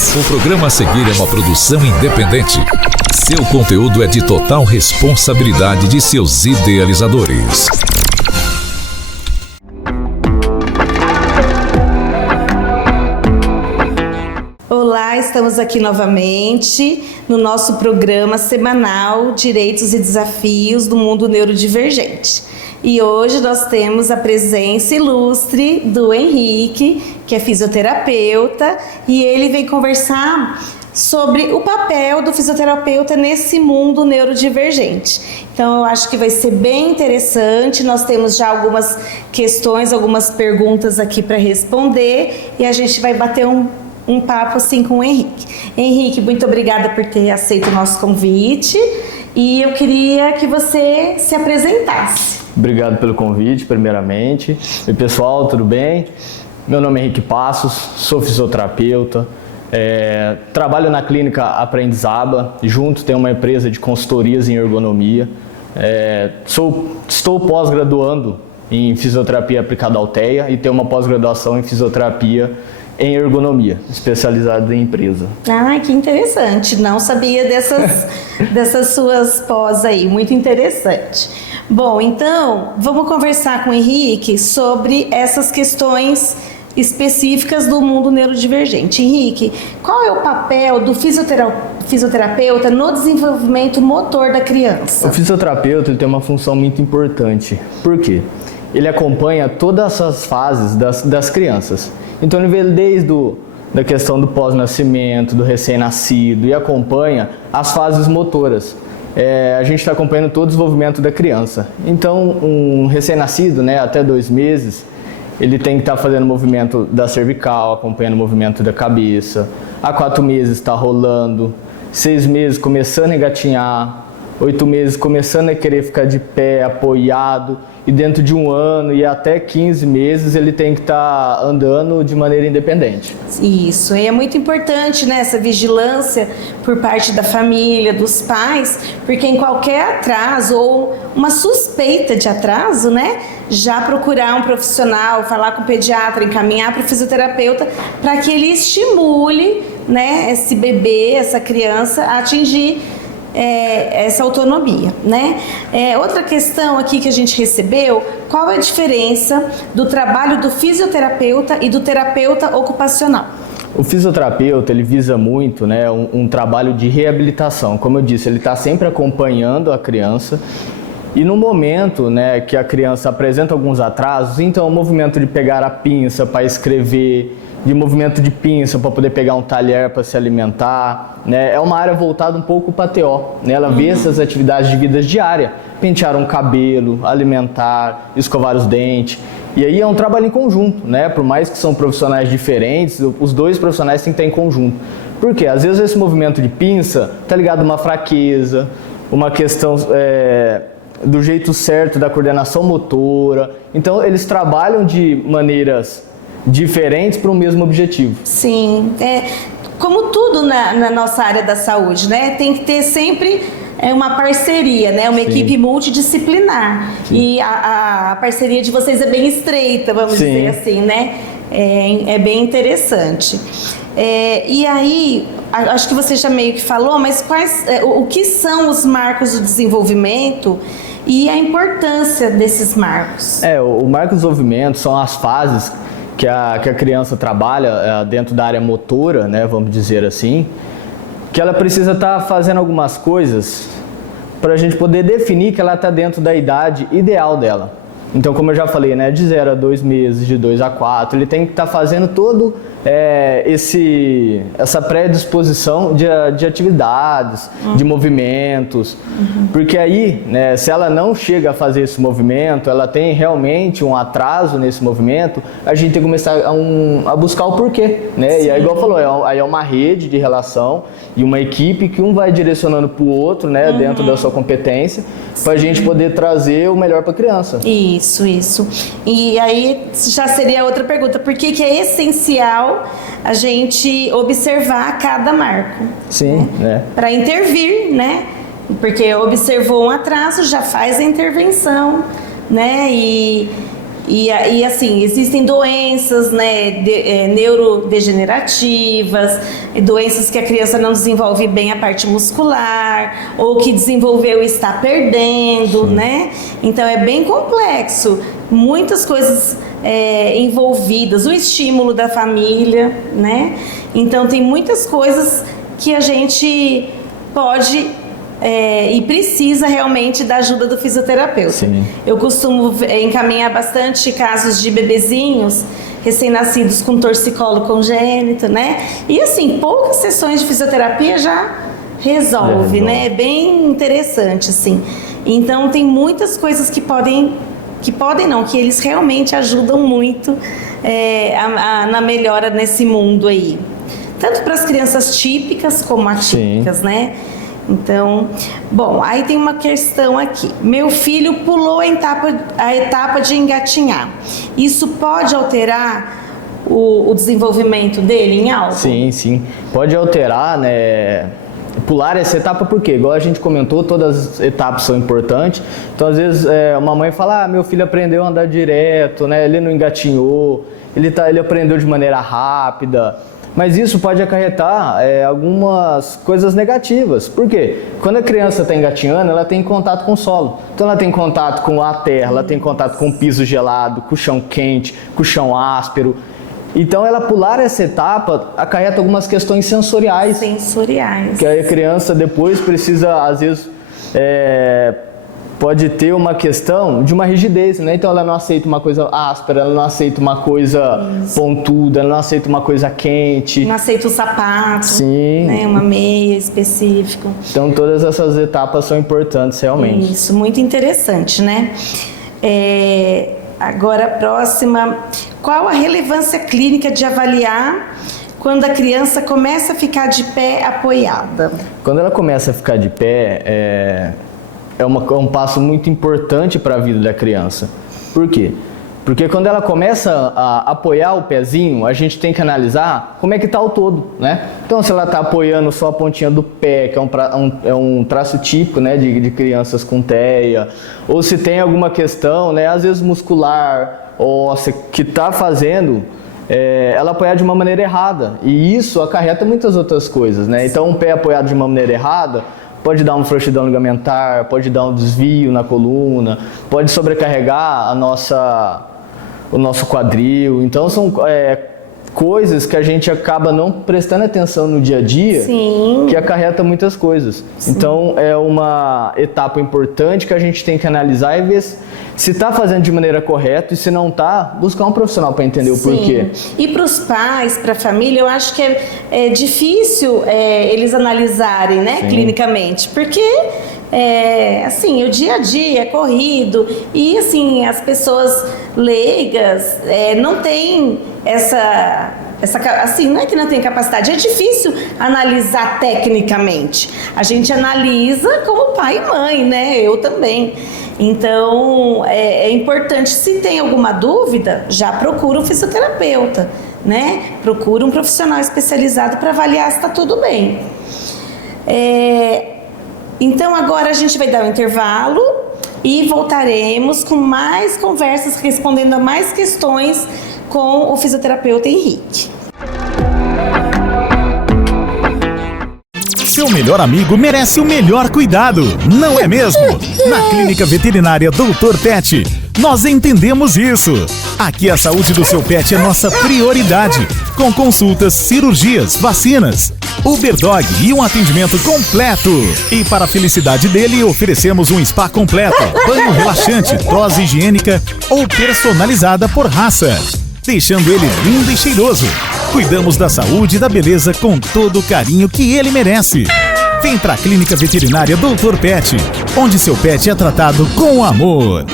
O programa a seguir é uma produção independente. Seu conteúdo é de total responsabilidade de seus idealizadores. Olá, estamos aqui novamente no nosso programa semanal Direitos e Desafios do Mundo Neurodivergente. E hoje nós temos a presença ilustre do Henrique, que é fisioterapeuta, e ele vem conversar sobre o papel do fisioterapeuta nesse mundo neurodivergente. Então eu acho que vai ser bem interessante. Nós temos já algumas questões, algumas perguntas aqui para responder, e a gente vai bater um papo assim com o Henrique. Henrique, muito obrigada por ter aceito o nosso convite, e eu queria que você se apresentasse. Obrigado pelo convite, primeiramente. Oi, pessoal, tudo bem? Meu nome é Henrique Passos, sou fisioterapeuta, trabalho na clínica Aprendizaba, junto tenho uma empresa de consultorias em ergonomia. Estou pós-graduando em fisioterapia aplicada ao TEA e tenho uma pós-graduação em fisioterapia em ergonomia, especializado em empresa. Ah, que interessante. Não sabia dessas suas pós aí. Muito interessante. Bom, então, vamos conversar com o Henrique sobre essas questões específicas do mundo neurodivergente. Henrique, qual é o papel do fisioterapeuta no desenvolvimento motor da criança? O fisioterapeuta ele tem uma função muito importante. Por quê? Ele acompanha todas as fases das crianças. Então ele vê desde da questão do pós-nascimento, do recém-nascido, e acompanha as fases motoras. A gente está acompanhando todo o desenvolvimento da criança. Então um recém-nascido, até 2 meses, ele tem que estar fazendo o movimento da cervical, acompanhando o movimento da cabeça. Há 4 meses está rolando, 6 meses começando a engatinhar, 8 meses começando a querer ficar de pé, apoiado, e dentro de 1 ano e até 15 meses ele tem que estar andando de maneira independente. Isso, e é muito importante, essa vigilância por parte da família, dos pais, porque em qualquer atraso ou uma suspeita de atraso, já procurar um profissional, falar com o pediatra, encaminhar para o fisioterapeuta, para que ele estimule, esse bebê, essa criança a atingir essa autonomia, outra questão aqui que a gente recebeu: qual é a diferença do trabalho do fisioterapeuta e do terapeuta ocupacional? O fisioterapeuta ele visa muito, um trabalho de reabilitação. Como eu disse, ele está sempre acompanhando a criança. E no momento, que a criança apresenta alguns atrasos, então o movimento de pegar a pinça para escrever, de movimento de pinça para poder pegar um talher para se alimentar, é uma área voltada um pouco para a TO, ela vê essas atividades de vida diária, pentear um cabelo, alimentar, escovar os dentes, e aí é um trabalho em conjunto, por mais que são profissionais diferentes, os 2 profissionais têm que estar em conjunto. Por quê? Às vezes esse movimento de pinça está ligado a uma fraqueza, uma questão do jeito certo da coordenação motora, então eles trabalham de maneiras diferentes para o mesmo objetivo. Sim, como tudo na nossa área da saúde, tem que ter sempre uma parceria, uma Sim. equipe multidisciplinar. Sim. E a parceria de vocês é bem estreita, vamos Sim. dizer assim, é bem interessante. E aí, acho que você já meio que falou, mas o que são os marcos do desenvolvimento e a importância desses marcos? O marco do desenvolvimento são as fases que a criança trabalha dentro da área motora, vamos dizer assim, que ela precisa estar fazendo algumas coisas para a gente poder definir que ela está dentro da idade ideal dela. Então, como eu já falei, de 0 a 2 meses, de 2 a 4, ele tem que estar fazendo todo essa predisposição de atividades, de movimentos, porque aí, se ela não chega a fazer esse movimento, ela tem realmente um atraso nesse movimento, a gente tem que começar a buscar o porquê, E aí, igual falou, aí é uma rede de relação e uma equipe que um vai direcionando para o outro, dentro da sua competência, para a gente poder trazer o melhor para a criança. Isso. E aí já seria outra pergunta: por que é essencial a gente observar cada marco? Sim, para intervir, Porque observou um atraso, já faz a intervenção, E E assim, existem doenças, né, neurodegenerativas, doenças que a criança não desenvolve bem a parte muscular, ou que desenvolveu e está perdendo, né? Então é bem complexo, muitas coisas envolvidas, o estímulo da família, né? Então tem muitas coisas que a gente pode e precisa realmente da ajuda do fisioterapeuta. Sim. Eu costumo encaminhar bastante casos de bebezinhos recém-nascidos com torcicolo congênito, né? E assim, poucas sessões de fisioterapia já resolve, né? É bem interessante, assim. Então tem muitas coisas que eles realmente ajudam muito na melhora nesse mundo aí. Tanto para as crianças típicas como atípicas, Sim. né? Então, bom, aí tem uma questão aqui. Meu filho pulou a etapa de engatinhar. Isso pode alterar o desenvolvimento dele em algo? Sim, sim. Pode alterar, né? Pular essa etapa porque, igual a gente comentou, todas as etapas são importantes. Então, às vezes, uma mãe fala, meu filho aprendeu a andar direto, né? Ele não engatinhou, ele aprendeu de maneira rápida. Mas isso pode acarretar algumas coisas negativas. Por quê? Quando a criança está engatinhando, ela tem contato com o solo. Então ela tem contato com a terra, ela tem contato com o piso gelado, com o chão quente, com o chão áspero. Então ela pular essa etapa acarreta algumas questões sensoriais. Sensoriais. Que a criança depois precisa, às vezes, pode ter uma questão de uma rigidez, né? Então ela não aceita uma coisa áspera, ela não aceita uma coisa pontuda, ela não aceita uma coisa quente. Não aceita o sapato, Sim. Né? Uma meia específica. Então todas essas etapas são importantes realmente. Isso, muito interessante, né? Agora a próxima, qual a relevância clínica de avaliar quando a criança começa a ficar de pé apoiada? Quando ela começa a ficar de pé, é um passo muito importante para a vida da criança. Por quê? Porque quando ela começa a apoiar o pezinho, a gente tem que analisar como é que está o todo, né? Então, se ela está apoiando só a pontinha do pé, que é um traço típico, né, de crianças com TEA, ou se tem alguma questão, né, às vezes muscular, óssea, que está fazendo ela apoiar de uma maneira errada. E isso acarreta muitas outras coisas, né? Então, um pé apoiado de uma maneira errada pode dar uma frouxidão ligamentar, pode dar um desvio na coluna, pode sobrecarregar o nosso quadril. Então são coisas que a gente acaba não prestando atenção no dia a dia, Sim. que acarreta muitas coisas. Sim. Então é uma etapa importante que a gente tem que analisar e ver se está fazendo de maneira correta, e se não está, buscar um profissional para entender o porquê. E para os pais, para a família, eu acho que é difícil eles analisarem, né, clinicamente, porque assim, o dia a dia é corrido e assim, as pessoas leigas não têm assim, não é que não tem capacidade, é difícil analisar tecnicamente. A gente analisa como pai e mãe, né? Eu também. Então, é importante, se tem alguma dúvida, já procura um fisioterapeuta, né? Procura um profissional especializado para avaliar se está tudo bem. Então, agora a gente vai dar um intervalo e voltaremos com mais conversas, respondendo a mais questões com o fisioterapeuta Henrique. Seu melhor amigo merece o melhor cuidado, não é mesmo? Na Clínica Veterinária Dr. Pet, nós entendemos isso. Aqui a saúde do seu pet é nossa prioridade, com consultas, cirurgias, vacinas, Uberdog e um atendimento completo. E para a felicidade dele, oferecemos um spa completo, banho relaxante, dose higiênica ou personalizada por raça, deixando ele lindo e cheiroso. Cuidamos da saúde e da beleza com todo o carinho que ele merece. Vem pra Clínica Veterinária Dr. Pet, onde seu pet é tratado com amor.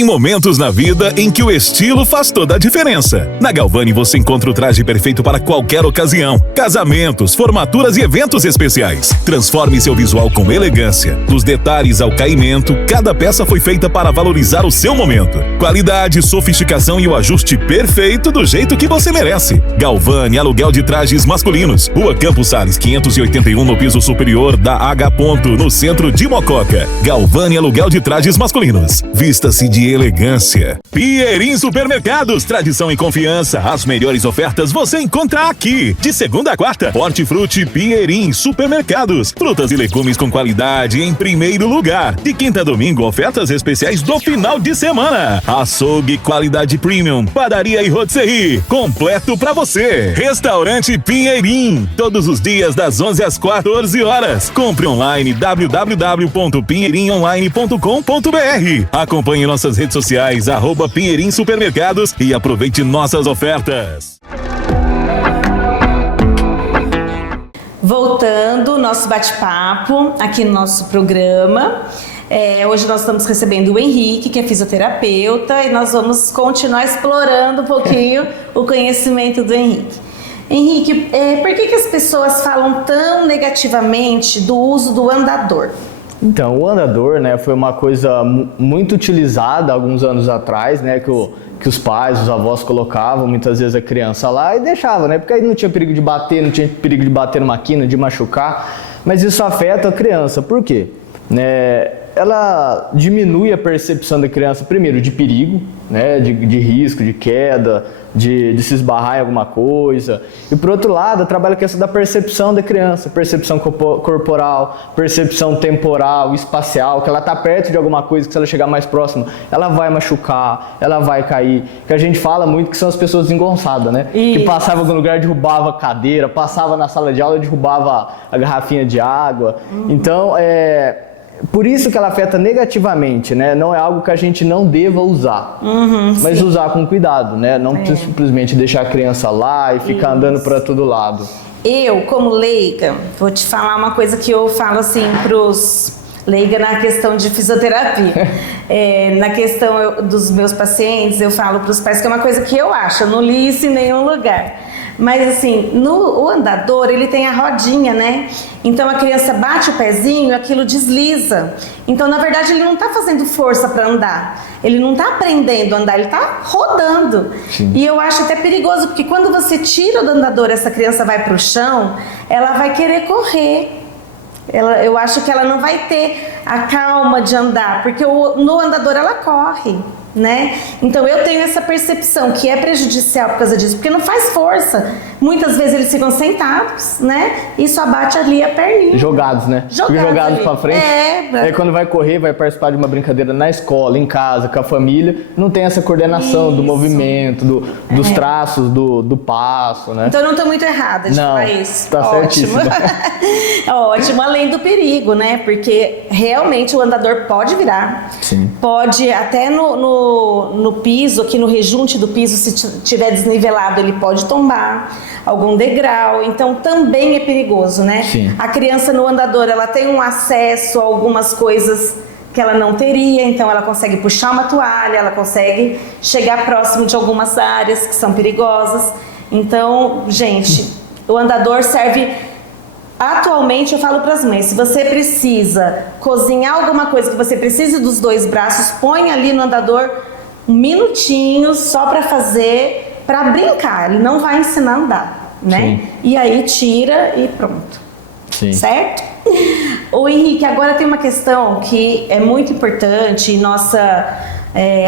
Tem momentos na vida em que o estilo faz toda a diferença. Na Galvani você encontra o traje perfeito para qualquer ocasião. Casamentos, formaturas e eventos especiais. Transforme seu visual com elegância. Dos detalhes ao caimento, cada peça foi feita para valorizar o seu momento. Qualidade, sofisticação e o ajuste perfeito do jeito que você merece. Galvani, aluguel de trajes masculinos. Rua Campos Sales, 581 no piso superior da H Ponto, no centro de Mococa. Galvani, aluguel de trajes masculinos. Vista-se de elegância. Pinheirinho Supermercados, tradição e confiança. As melhores ofertas você encontra aqui. De segunda a quarta, Hortifruti Pinheirinho Supermercados. Frutas e legumes com qualidade em primeiro lugar. De quinta a domingo, ofertas especiais do final de semana. Açougue qualidade premium. Padaria e rotisserie. Completo pra você. Restaurante Pinheirinho. Todos os dias das 11 às 14 horas. Compre online www.pinheirinhoonline.com.br. Acompanhe nossas redes sociais, @Pinheirinho Supermercados e aproveite nossas ofertas. Voltando, nosso bate-papo aqui no nosso programa. Hoje nós estamos recebendo o Henrique, que é fisioterapeuta, e nós vamos continuar explorando um pouquinho o conhecimento do Henrique. Henrique, por que as pessoas falam tão negativamente do uso do andador? Então, o andador, né, foi uma coisa muito utilizada alguns anos atrás, né, que os pais, os avós colocavam muitas vezes a criança lá e deixavam, né, porque aí não tinha perigo de bater, não tinha perigo de bater numa quina, de machucar, mas isso afeta a criança. Por quê? Ela diminui a percepção da criança, primeiro, de perigo, né, de risco, de queda, de se esbarrar em alguma coisa. E por outro lado, trabalha a questão da percepção da criança, percepção corporal, percepção temporal, espacial, que ela está perto de alguma coisa, que se ela chegar mais próximo, ela vai machucar, ela vai cair. Que a gente fala muito que são as pessoas desengonçadas, né? Que passava em algum lugar, derrubava a cadeira, passava na sala de aula, derrubava a garrafinha de água. Então, por isso que ela afeta negativamente, né? Não é algo que a gente não deva usar, mas sim, usar com cuidado, né? Não simplesmente deixar a criança lá e ficar andando para todo lado. Eu, como leiga, vou te falar uma coisa que eu falo assim pros leiga na questão de fisioterapia. Na questão dos meus pacientes, eu falo para os pais que é uma coisa que eu acho, eu não li isso em nenhum lugar. Mas assim, o andador, ele tem a rodinha, né? Então a criança bate o pezinho e aquilo desliza. Então, na verdade, ele não está fazendo força para andar. Ele não está aprendendo a andar, ele está rodando. Sim. E eu acho até perigoso, porque quando você tira do andador, essa criança vai para o chão, ela vai querer correr. Eu acho que ela não vai ter a calma de andar, porque no andador ela corre, né? Então eu tenho essa percepção que é prejudicial por causa disso, porque não faz força. Muitas vezes eles ficam sentados, né? E só bate ali a perninha. Jogados, né? Jogados pra frente. Aí quando vai correr, vai participar de uma brincadeira na escola, em casa, com a família, não tem essa coordenação do movimento, dos traços, do passo, né? Então eu não tô muito errada de falar isso. Tá certíssimo. Ótimo, além do perigo, né? Porque realmente o andador pode virar. Sim. Pode até no piso, aqui no rejunte do piso, se tiver desnivelado, ele pode tombar algum degrau, então também é perigoso, né? Sim. A criança no andador, ela tem um acesso a algumas coisas que ela não teria, então ela consegue puxar uma toalha, ela consegue chegar próximo de algumas áreas que são perigosas. Então, gente, o andador serve... Atualmente eu falo para as mães, se você precisa cozinhar alguma coisa que você precise dos dois braços, põe ali no andador um minutinho só para fazer, para brincar, ele não vai ensinar a andar, né? Sim. E aí tira e pronto. Sim. Certo? Ô Henrique, agora tem uma questão que é muito importante,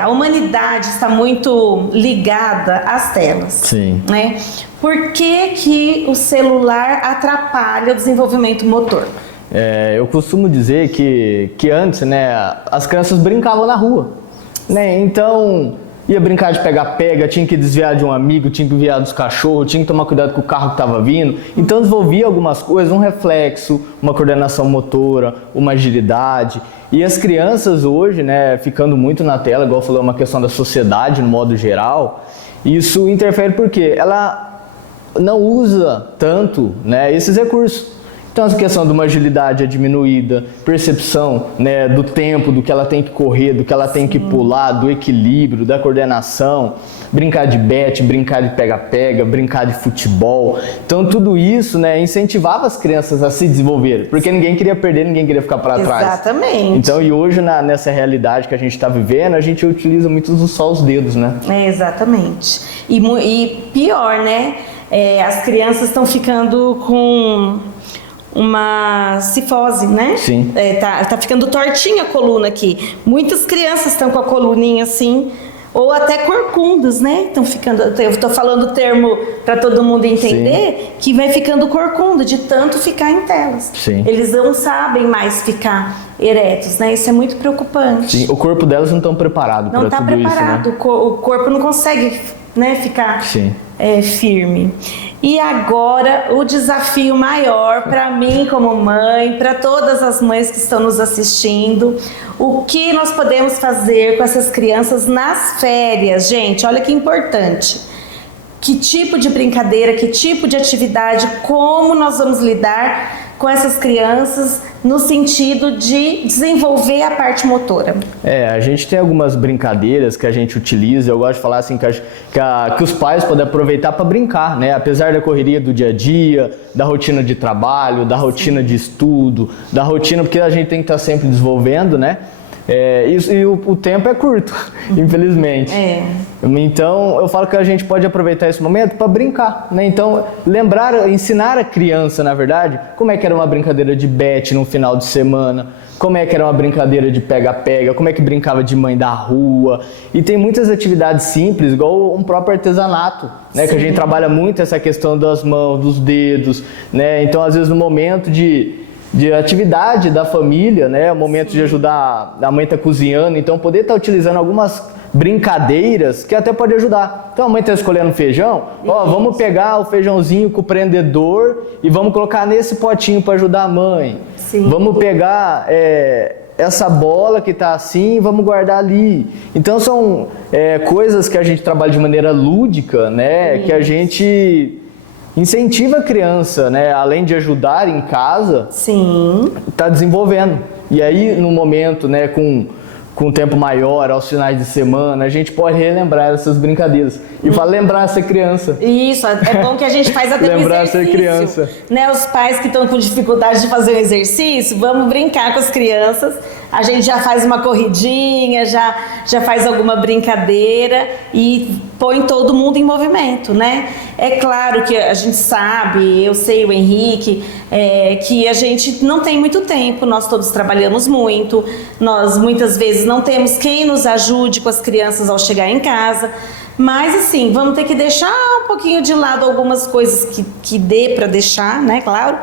a humanidade está muito ligada às telas. Sim. Né? Por que o celular atrapalha o desenvolvimento motor? Eu costumo dizer que antes, né, as crianças brincavam na rua, né? Então ia brincar de pega-pega, tinha que desviar de um amigo, tinha que desviar dos cachorros, tinha que tomar cuidado com o carro que estava vindo. Então desenvolvia algumas coisas, um reflexo, uma coordenação motora, uma agilidade. E as crianças hoje, né, ficando muito na tela, igual falou, é uma questão da sociedade no modo geral, isso interfere porque ela não usa tanto, né, esses recursos. Então essa questão de uma agilidade é diminuída, percepção, né, do tempo, do que ela tem que correr, do que ela tem que pular, do equilíbrio, da coordenação, brincar de bete, brincar de pega-pega, brincar de futebol. Então tudo isso, né, incentivava as crianças a se desenvolver, porque ninguém queria perder, ninguém queria ficar para trás. Exatamente. Então, e hoje nessa realidade que a gente está vivendo, a gente utiliza muito só os dedos, né? Exatamente. E pior, né? As crianças estão ficando com uma cifose, né? Sim. Tá ficando tortinha a coluna aqui. Muitas crianças estão com a coluninha assim, ou até corcundas, né? Estão ficando. Eu estou falando o termo para todo mundo entender. Sim. Que vai ficando corcunda de tanto ficar em telas. Sim. Eles não sabem mais ficar eretos, né? Isso é muito preocupante. Sim. O corpo delas não estão preparado para tudo isso, né? Não está preparado. O corpo não consegue, né, ficar firme. E agora o desafio maior para mim como mãe, para todas as mães que estão nos assistindo, o que nós podemos fazer com essas crianças nas férias, gente? Olha que importante. Que tipo de brincadeira, que tipo de atividade, como nós vamos lidar com essas crianças no sentido de desenvolver a parte motora? A gente tem algumas brincadeiras que a gente utiliza, eu gosto de falar assim, que os pais podem aproveitar para brincar, né? Apesar da correria do dia a dia, da rotina de trabalho, da rotina de estudo, da rotina, porque a gente tem que estar sempre desenvolvendo, né? E o tempo é curto, infelizmente. Então, eu falo que a gente pode aproveitar esse momento para brincar, né? Então, ensinar a criança, na verdade, como é que era uma brincadeira de bete no final de semana, como é que era uma brincadeira de pega-pega, como é que brincava de mãe da rua. E tem muitas atividades simples, igual um próprio artesanato, né? Que a gente trabalha muito essa questão das mãos, dos dedos, né? Então, às vezes, no momento de atividade da família, né? O momento de ajudar, a mãe tá cozinhando, então poder estar utilizando algumas brincadeiras que até pode ajudar. Então a mãe está escolhendo feijão, vamos pegar o feijãozinho com o prendedor e vamos colocar nesse potinho para ajudar a mãe. Sim. Vamos pegar essa bola que está assim, vamos guardar ali. Então são coisas que a gente trabalha de maneira lúdica, né? Que a gente incentiva a criança, né? Além de ajudar em casa, está desenvolvendo. E aí, no momento, né, com tempo maior, aos finais de semana, a gente pode relembrar essas brincadeiras. E para lembrar ser criança. Isso, é bom que a gente faz até lembrar exercício. Ser criança. Né, os pais que estão com dificuldade de fazer o exercício, vamos brincar com as crianças. A gente já faz uma corridinha, já faz alguma brincadeira e põe todo mundo em movimento, né? É claro que a gente sabe, eu sei, o Henrique, que a gente não tem muito tempo, nós todos trabalhamos muito, nós muitas vezes não temos quem nos ajude com as crianças ao chegar em casa, mas assim, vamos ter que deixar um pouquinho de lado algumas coisas que dê para deixar, né, claro,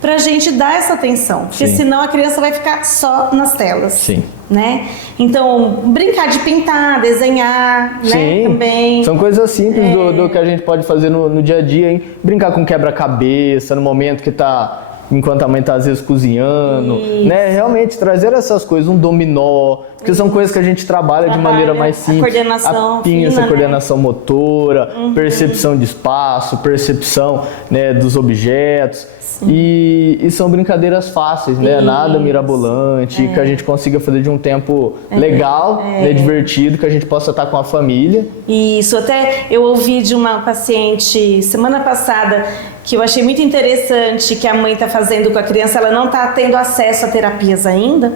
pra gente dar essa atenção, porque senão a criança vai ficar só nas telas, né? Então, brincar de pintar, desenhar, né, também. São coisas simples do que a gente pode fazer no dia a dia, hein? Brincar com quebra-cabeça, no momento que tá, enquanto a mãe tá às vezes cozinhando, né? Realmente trazer essas coisas, um dominó, porque são coisas que a gente trabalha de maneira mais simples. A coordenação fina, essa coordenação, né? motora, percepção de espaço, percepção, né, dos objetos. E são brincadeiras fáceis, né? Nada mirabolante, que a gente consiga fazer de um tempo legal, né? Divertido, que a gente possa estar com a família. Isso, até eu ouvi de uma paciente semana passada que eu achei muito interessante, que a mãe está fazendo com a criança, ela não está tendo acesso a terapias ainda,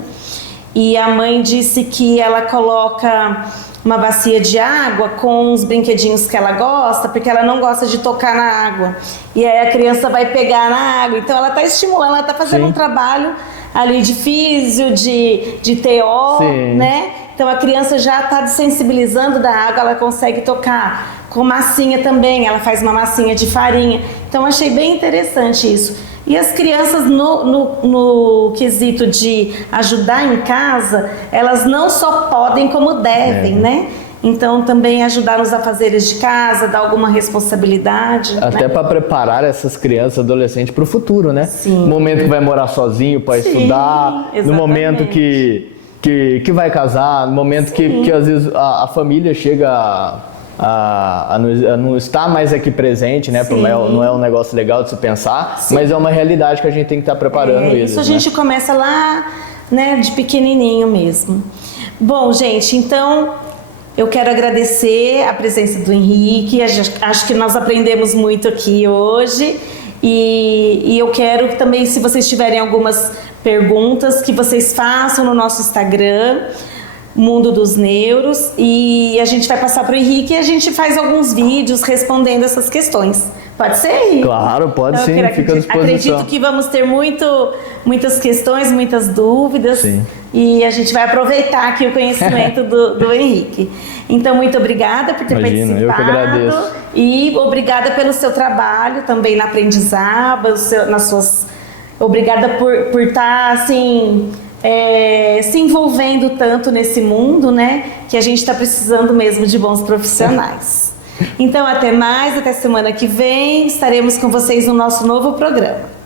e a mãe disse que ela coloca uma bacia de água com os brinquedinhos que ela gosta, porque ela não gosta de tocar na água. E aí a criança vai pegar na água. Então ela está estimulando, ela está fazendo um trabalho ali de físio, de TO, né? Então a criança já está desensibilizando da água, ela consegue tocar. Com massinha também, ela faz uma massinha de farinha. Então achei bem interessante isso. E as crianças no quesito de ajudar em casa, elas não só podem como devem, né? Então também ajudar nos afazeres de casa, dar alguma responsabilidade. Até para preparar essas crianças, adolescentes para o futuro, né? No momento que vai morar sozinho para estudar, no momento que vai casar, no momento que às vezes a família chega a não estar mais aqui presente, né? Não é um negócio legal de se pensar, sim, mas é uma realidade que a gente tem que estar preparando eles. Isso a gente começa lá, né, de pequenininho mesmo. Bom, gente, então eu quero agradecer a presença do Henrique, acho que nós aprendemos muito aqui hoje e eu quero também, se vocês tiverem algumas perguntas, que vocês façam no nosso Instagram, Mundo dos Neuros, e a gente vai passar para o Henrique e a gente faz alguns vídeos respondendo essas questões. Pode ser, Henrique? Claro, pode sim, fica à disposição. Acredito que vamos ter muitas questões, muitas dúvidas, sim, e a gente vai aproveitar aqui o conhecimento do Henrique. Então, muito obrigada por ter participado. Eu que agradeço. E obrigada pelo seu trabalho também na aprendizado, obrigada por estar, assim, se envolvendo tanto nesse mundo, né? Que a gente está precisando mesmo de bons profissionais. Então, até mais, até semana que vem, estaremos com vocês no nosso novo programa.